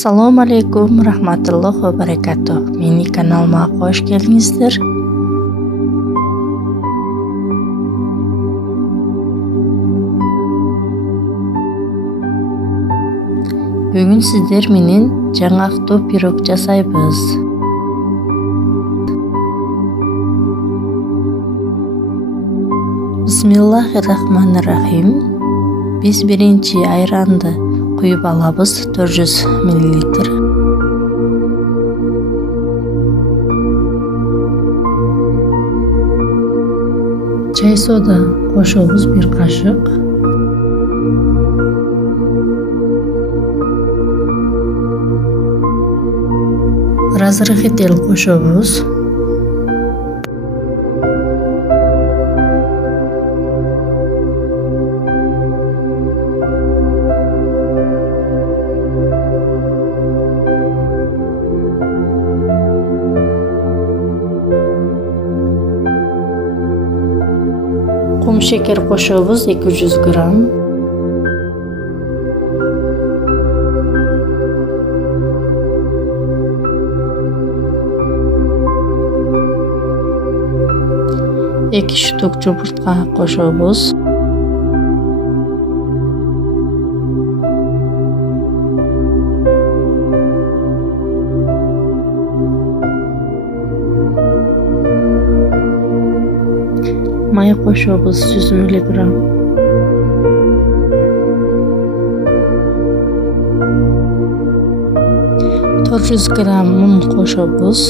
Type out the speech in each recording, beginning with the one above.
Assalomu alaykum rahmatullohi va barakatuh. Mening kanalimga xush keldingizlar. Bugun sizlar mening жаңактуу пирог жасайбыз. Bismillahirrahmanirrahim. Biz birinchi ayranды куюп алабыз 400 мл. Чай сода кошобуз 1 кашык. Разрыхитель кошобуз. Кум шекер кошобуз 200 грамм. Эки штук жумуртка кошобуз. Май кошобуз 100 мг. Төрт грамм мун кошобуз.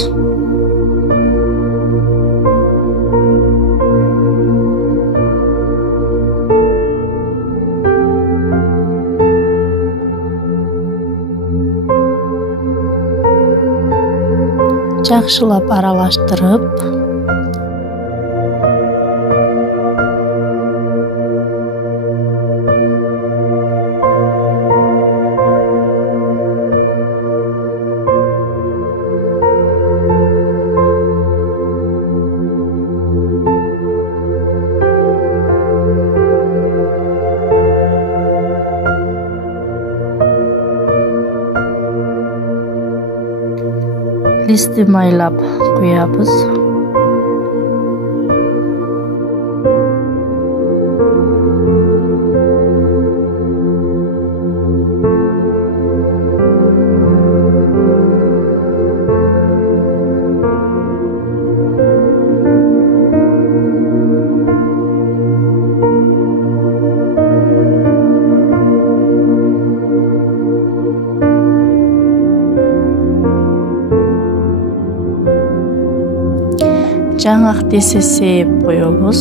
Жакшылап аралаштырып, листи майлап куябыз. Жаңак десе сээп коебуз.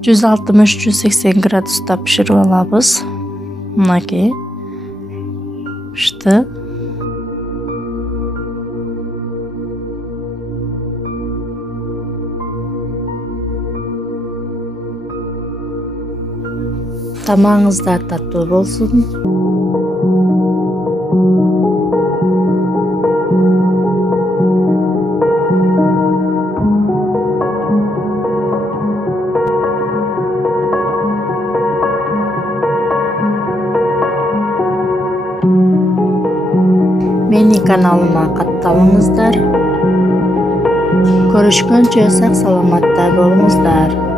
Жүз 60-180 градуста пиширип алабыз. Мынакей пишти. Тамагыңыздар таттуу болсун. Менин каналыма катталыңыздар. Көрүшкөнчө сак саламатта болуңуздар.